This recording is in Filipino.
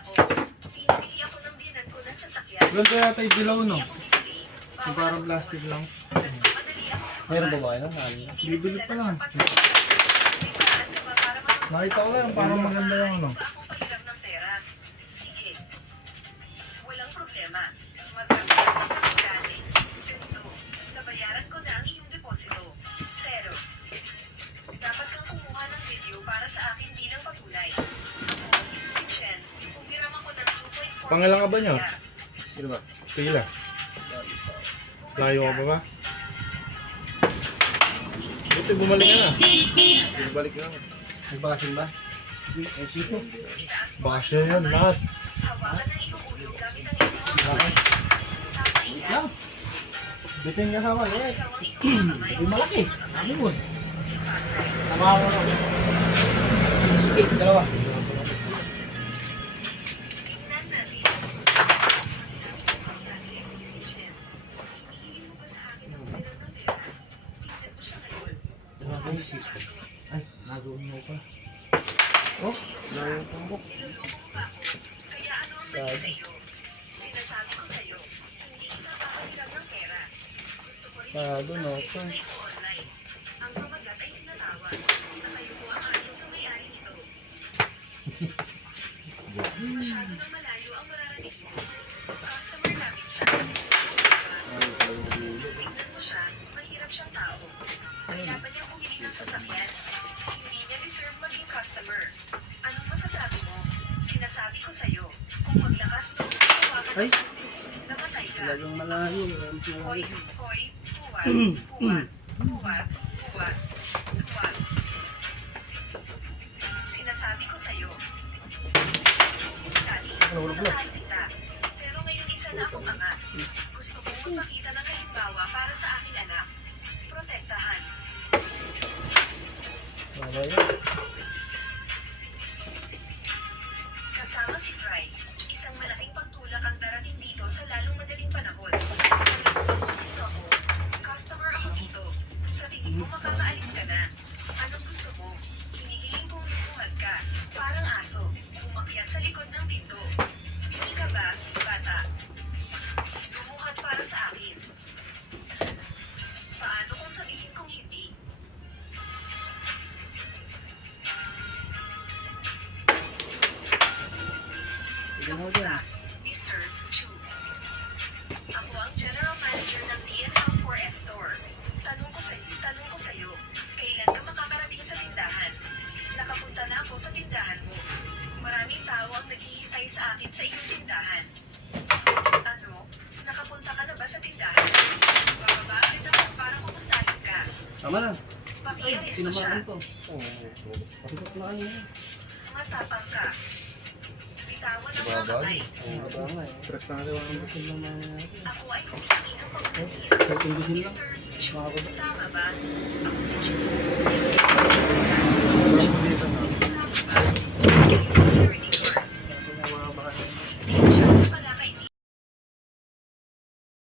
ako. Pinili ako ng biyanan ko ng sasakyan. Ganda yata yung dilaw, no? Hindi ako bibili. Yung parang plastic lang. Nagmamadali ako lumabas. Meron ba ba kayo? Hindi Bibili nagdala pa ng lang. sapat na pera. May paraan ka ba para matulungan Nakita ko lang, parang maganda yung ano. Ba akong pahiram ng pera? Sige. Walang problema. Magkakasan kami dati. Ganito. Nabayaran ko na ang iyong deposito. Pero, dapat kang kumuha ng video para sa akin bilang patunay. Ako, si Chen, umiram ako ng 2.4 Pangalan ka ba niyo? dolyar. Sino ba? Pila. Layo ka pa ba? Buti bumalik ka na. Balik lang. Nagbakasyon ba? Eh, sito. Itaas mo Baka ang siya iyong yan, kamay. lahat. Hawakan ng iyong ulo gamit ang iyong mga kamay. Tama iyan. Lang. Bitin ka sa wala eh. Ikaw ang iyong mga kamay. Ay, malaki. Ano mo? Pasay. Tama ako na. Sige, dalawa. Tingnan natin. Kasi, si Chen, hinihingi mo ba sa akin ang pera ng pera? Tingnan mo siya ngayon. Mukha siyang aso. Ay, nagawin mo pa. Oh, dalawa yung tumbok. Niloloko mo ba ako? Kaya ano ang mali sa iyo? Sinasabi ko sa iyo, hindi kita papahiram ng pera. Gusto ko rin Bago, i-post no? ang video na ito online. Ang pamagat ay tinatawag na kayo po ang aso sa may-ari nito. Masyado na malayo ang mararating mo. Customer namin siya. Tignan mo siya, mahirap siyang tao. Kaya ba niya bumili ng sasakyan? Hindi niya deserve maging customer. Anong masasabi mo? Sinasabi ko sa'yo, kung maglakas loob ka tawagan Ay! ako, namatay ka. Talagang malayo. Hoy, hoy, huwag, huwag, huwag, huwag, huwag. Sinasabi ko sa'yo. Dati, nakahal kita. Pero ngayon isa na akong ama. Gusto kong magpakita ng halimbawa para sa aking anak. Protektahan. Wala yun. Kasama si Dry, isang malaking pagtulak ang darating dito sa lalong madaling panahon. Alam mo kung sino ako? Customer ako dito. Sa tingin mo makakaalis ka na. Anong gusto mo? Hinihiling kong lumuhad ka. Parang aso. Umakyat sa likod ng pinto. Pili ka ba, bata? Lumuhad para sa akin. Paano kung sabihin kong hindi? Kamusta, Mr. Chu? Ako ang General Manager ng DNL4S Store. Tanong ko sa'yo, kailan ka makakarating sa tindahan? Nakapunta na ako sa tindahan mo. Maraming tao ang naghihintay sa akin sa iyong tindahan. Ano? Nakapunta ka na ba sa tindahan? Bababa agad ako para kumustahin ka. Tama na. Pakialis mo siya. Tinamaan ko. Pakikot na kayo. Mga tapang ka. Bitawan ang mga kamay. Tama nga eh. Press na natin ang Gusto lang na Ako ay humihingi ng pagmamahal. Inglesin lang. Mr. Chu, tama ba? Ako si Chu.